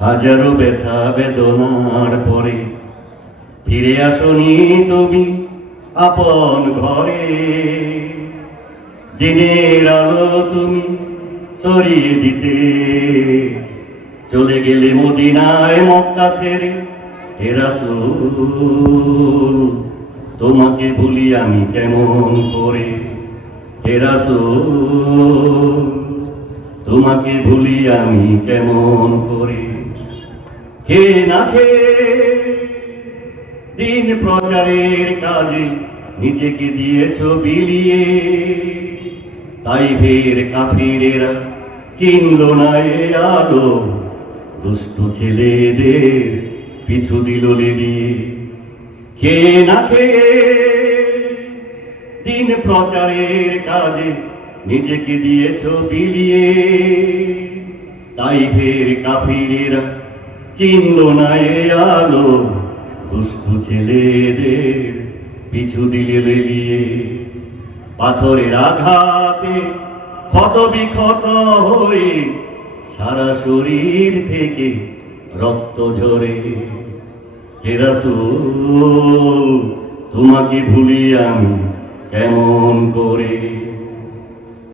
হাজারো ব্যথা বেদনার পরে ফিরে আসনি তুমি আপন ঘরে। দিনের আলো তুমি ছড়িয়ে দিতে চলে গেলে মদিনায় মক্কা ছেড়ে। হে রাসূল তোমাকে ভুলি আমি কেমন করে। হে রাসূল তোমাকে ভুলি আমি কেমন করে। খেয়ে না খেয়ে দিন প্রচারের কাজে নিজেকে দিয়েছ বিলিয়ে। তাইফের কাফিরেরা চিনল না এ আলো, দুষ্ট ছেলেদের পিছু দিল লেলিয়ে। খেয়ে না খেয়ে দিন প্রচারের কাজে নিজেকে দিয়েছ বিলিয়ে। তাইফের কাফিরেরা চিনল না এ আলো, দুষ্ট ছেলেদের পিছু দিলে লেলিয়ে। পাথরের আঘাতে ক্ষত বিক্ষত হয়ে সারা শরীর থেকে রক্ত ঝরে। হে রাসূল তোমাকে ভুলি আমি কেমন করে।